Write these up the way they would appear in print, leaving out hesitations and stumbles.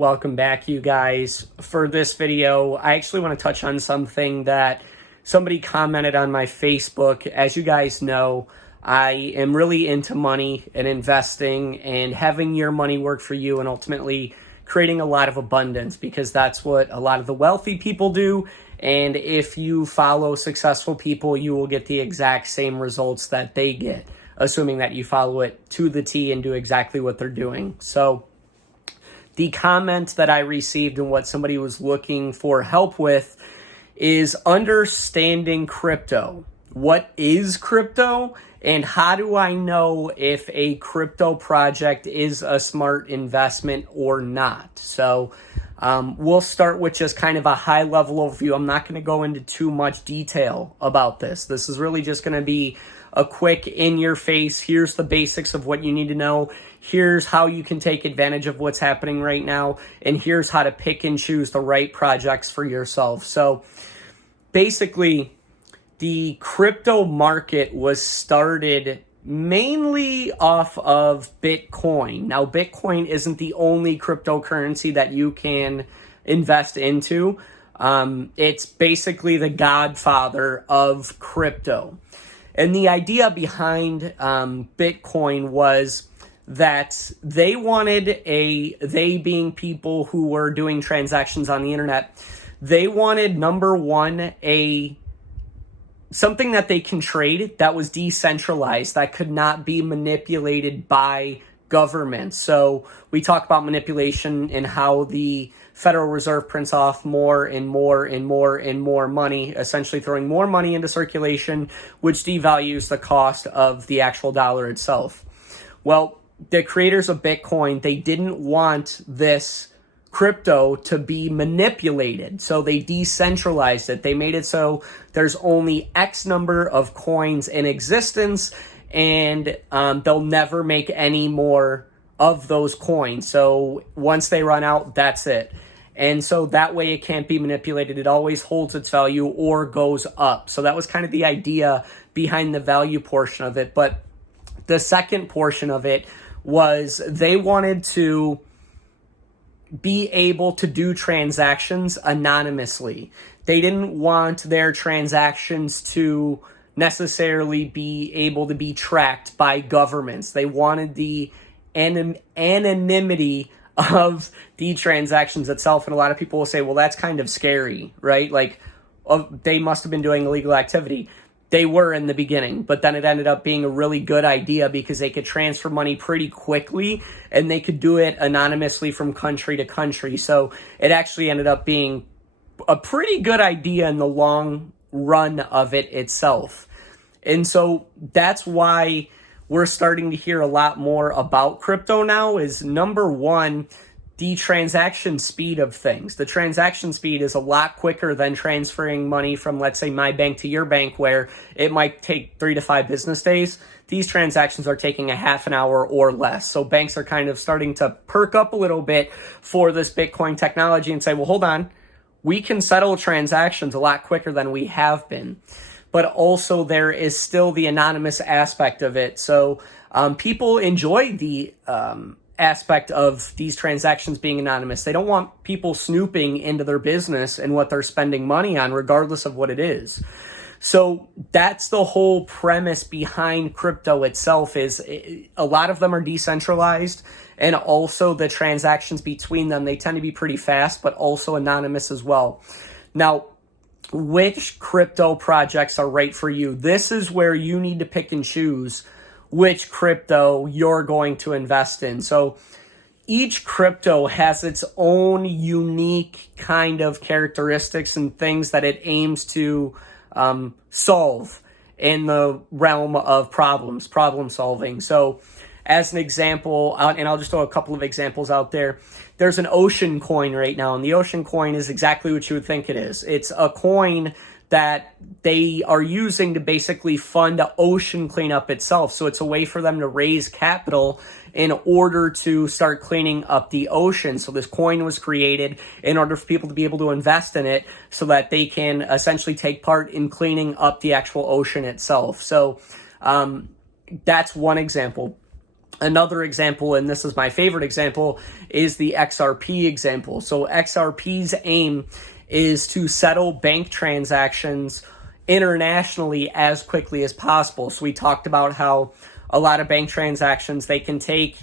Welcome back, you guys. For this video, I actually want to touch on something that somebody commented on my Facebook. As you guys know, I am really into money and investing and having your money work for you and ultimately creating a lot of abundance, because that's what a lot of the wealthy people do. And if you follow successful people, you will get the exact same results that they get, assuming that you follow it to the T and do exactly what they're doing. So the comment that I received and what somebody was looking for help with is understanding crypto. What is crypto, and how do I know if a crypto project is a smart investment or not? So we'll start with just kind of a high-level overview. I'm not going to go into too much detail about this. This is really just going to be a quick in-your-face, here's the basics of what you need to know, here's how you can take advantage of what's happening right now, and here's how to pick and choose the right projects for yourself. So basically, the crypto market was started mainly off of Bitcoin. Now, Bitcoin isn't the only cryptocurrency that you can invest into. It's basically the godfather of crypto. And the idea behind Bitcoin was that they being people who were doing transactions on the internet, they wanted, number one, something that they can trade that was decentralized, that could not be manipulated by government. So we talk about manipulation and how the Federal Reserve prints off more and more and more and more money, essentially throwing more money into circulation, which devalues the cost of the actual dollar itself. Well, the creators of Bitcoin, they didn't want this crypto to be manipulated, so they decentralized it. They made it so there's only X number of coins in existence, and they'll never make any more of those coins. So once they run out, that's it. And so that way it can't be manipulated. It always holds its value or goes up. So that was kind of the idea behind the value portion of it. But the second portion of it was they wanted to be able to do transactions anonymously. They didn't want their transactions to necessarily be able to be tracked by governments. They wanted the anonymity of the transactions itself. And a lot of people will say, well, that's kind of scary, right? Like, they must have been doing illegal activity. They were in the beginning, but then it ended up being a really good idea because they could transfer money pretty quickly and they could do it anonymously from country to country. So it actually ended up being a pretty good idea in the long run of it itself. And so that's why we're starting to hear a lot more about crypto now. Is number one, the transaction speed of things. The transaction speed is a lot quicker than transferring money from, let's say, my bank to your bank, where it might take 3 to 5 business days. These transactions are taking a half an hour or less. So banks are kind of starting to perk up a little bit for this Bitcoin technology and say, well, hold on, we can settle transactions a lot quicker than we have been. But also there is still the anonymous aspect of it. So people enjoy the aspect of these transactions being anonymous. They don't want people snooping into their business and what they're spending money on, regardless of what it is. So that's the whole premise behind crypto itself. Is a lot of them are decentralized, and also the transactions between them, they tend to be pretty fast, but also anonymous as well. Now, which crypto projects are right for you? This is where you need to pick and choose which crypto you're going to invest in. So each crypto has its own unique kind of characteristics and things that it aims to solve in the realm of problem solving. So as an example, and I'll just throw a couple of examples out there, there's an ocean coin right now, and the ocean coin is exactly what you would think it is. It's a coin that they are using to basically fund ocean cleanup itself. So it's a way for them to raise capital in order to start cleaning up the ocean. So this coin was created in order for people to be able to invest in it so that they can essentially take part in cleaning up the actual ocean itself. So that's one example. Another example, and this is my favorite example, is the XRP example. So XRP's aim is to settle bank transactions internationally as quickly as possible. So we talked about how a lot of bank transactions, they can take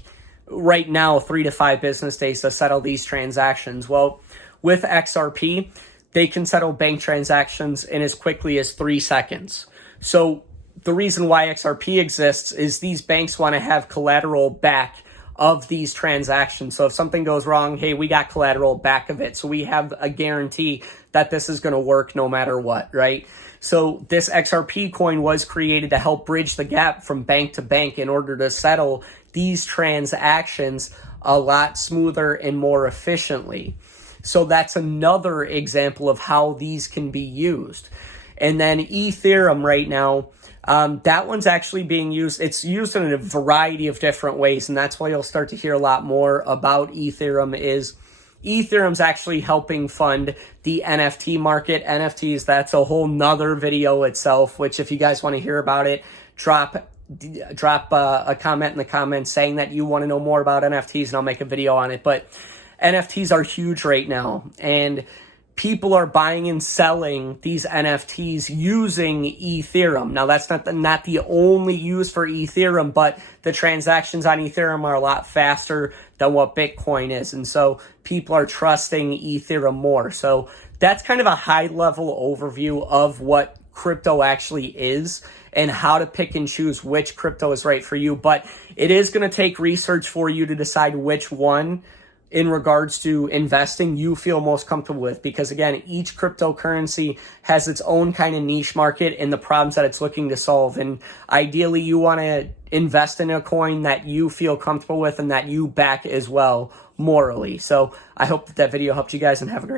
right now 3 to 5 business days to settle these transactions. Well, with XRP, they can settle bank transactions in as quickly as 3 seconds. So the reason why XRP exists is these banks want to have collateral back of these transactions. So if something goes wrong, hey, we got collateral back of it. So we have a guarantee that this is going to work no matter what, right? So this XRP coin was created to help bridge the gap from bank to bank in order to settle these transactions a lot smoother and more efficiently. So that's another example of how these can be used. And then Ethereum right now, that one's actually being used. It's used in a variety of different ways, and that's why you'll start to hear a lot more about Ethereum. Is Ethereum's actually helping fund the NFT market. NFTs, that's a whole nother video itself, which if you guys want to hear about it, drop a comment in the comments saying that you want to know more about NFTs, and I'll make a video on it. But NFTs are huge right now, and people are buying and selling these NFTs using Ethereum. Now, that's not the only use for Ethereum, but the transactions on Ethereum are a lot faster than what Bitcoin is. And so people are trusting Ethereum more. So that's kind of a high-level overview of what crypto actually is and how to pick and choose which crypto is right for you. But it is going to take research for you to decide which one in regards to investing you feel most comfortable with, because again, each cryptocurrency has its own kind of niche market and the problems that it's looking to solve. And ideally you want to invest in a coin that you feel comfortable with and that you back as well morally. So I hope that video helped you guys, and have a great